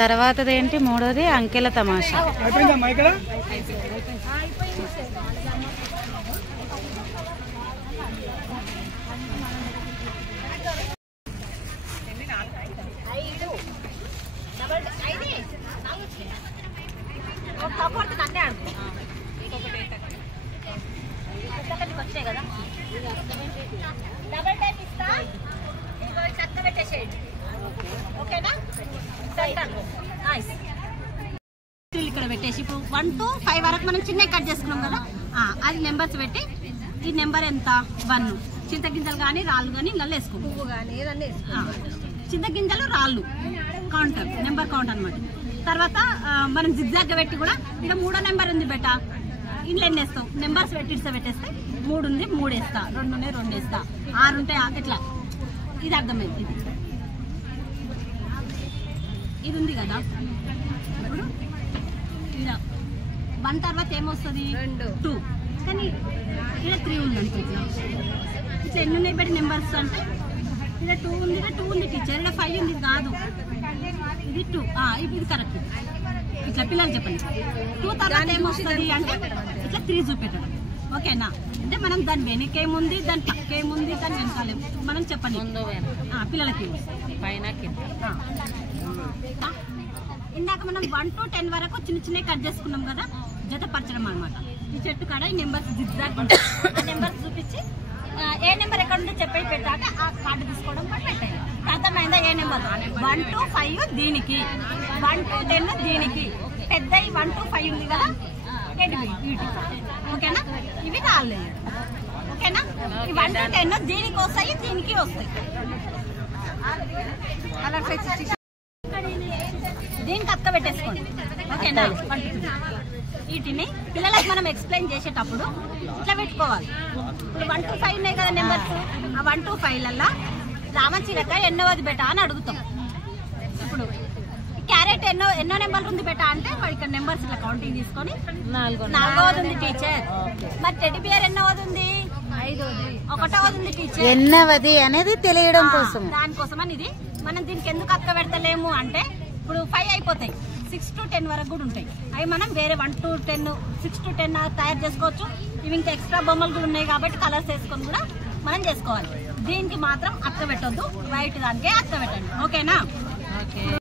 తర్వాతది ఏంటి మూడోది అంకెల తమాషా. ఇక్కడ పెట్టేసి ఇప్పుడు 1 to 5 వరకు మనం చిన్న కట్ చేసుకున్నాం కదా, అది నెంబర్స్ పెట్టి ఈ నెంబర్ ఎంత 1 చింతగింజలు కానీ రాళ్ళు కానీ ఇలా వేసుకుంటాం. చింతగింజలు రాళ్ళు కౌంటర్ నెంబర్ కౌంట్ అనమాట. తర్వాత మనం జిగ్జాగ్ పెట్టి కూడా ఇక్కడ 3వ నెంబర్ ఉంది బెట ఇంట్లో ఎన్ని వేస్తాం నెంబర్స్ పెట్టి ఇట్లా పెట్టేస్తే 3 ఉంది 3 వేస్తా, 2 ఉన్నాయి 2 వేస్తా, 6 ఉంటే ఇట్లా. ఇది అర్థమైంది. ఇది ఉంది కదా, ఇప్పుడు ఇలా 1 తర్వాత ఏమొస్తుంది 2, కానీ ఇక్కడ 3 ఉందంటే ఇట్లా ఇట్లా ఎన్ని ఉన్నాయి బట్టి నెంబర్స్ అంటే ఇక్కడ 2 ఉంది, ఇక్కడ 2 ఉంది టీచర్, ఇక్కడ 5 ఉంది కాదు, ఇది 2. ఇది కరెక్ట్. ఇట్లా పిల్లలు చెప్పండి. 2 తర్వాత ఏమొస్తుంది అంటే ఇట్లా 3 చూపెట్టడం. ఓకేనా? అంటే మనం దాని వెనకేముంది, దాని పక్కేముంది, దాని వెనకాలే మనం చెప్పండి పిల్లలకి. ఇందాక మనం 1 to 10 వరకు చిన్న చిన్న కట్ చేసుకున్నాం కదా, జతపరచడం అనమాట. ఈ చెట్టు కాడ ఈ నెంబర్స్ జిగ్జాగ్ నెంబర్స్ చూపించి ఏ నెంబర్ ఎక్కడ ఉంటే చెప్పేసి పెట్టాక ఆ కార్డు తీసుకోవడం కూడా పెట్టాలి. అర్థమైందా? ఏ నెంబర్ 1 to 5 దీనికి, 1 to 10 దీనికి, పెద్ద 1 to 5 ఉంది కదా వీటి. ఓకేనా? ఇవి రాలేదు. ఓకేనా? ఈ 1 to 10 దీనికి వస్తాయి, దీనికి వస్తాయి. దీనికి అక్క పెట్టేసుకోండి. ఓకేనా? వీటిని పిల్లలకు మనం ఎక్స్ప్లెయిన్ చేసేటప్పుడు ఇట్లా పెట్టుకోవాలి. ఇప్పుడు 1 to 5 ఉన్నాయి కదా నెంబర్స్, ఆ 1 to 5లలో రామచిలక ఎన్నోది బెటా అని అడుగుతాం. ఇప్పుడు క్యారెట్ ఎన్నో నెంబర్ ఉంది బెటా అంటే వాడు ఇక్కడ నెంబర్స్ ఇట్లా కౌంటింగ్ తీసుకొని 4వది ఉంది టీచర్. మరి టెడ్డీ బియర్ ఎన్నోది ఉంది 1వది ఉంది టీచర్. ఎన్నవది అనేది తెలియడం కోసం, దానికోసం అని ఇది. మనం దీనికి ఎందుకు అక్క పెడతలేము అంటే ఇప్పుడు 5 అయిపోతాయి, 6 to 10 వరకు కూడా ఉంటాయి. అవి మనం వేరే 1 to 10, 6 to 10 తయారు చేసుకోవచ్చు. ఇవి ఇంకా ఎక్స్ట్రా బొమ్మలు కూడా ఉన్నాయి కాబట్టి కలర్స్ వేసుకొని కూడా మనం చేసుకోవాలి. దీనికి మాత్రం అక్క పెట్టొద్దు, వైట్ దానికే అక్క పెట్టండి. ఓకేనా?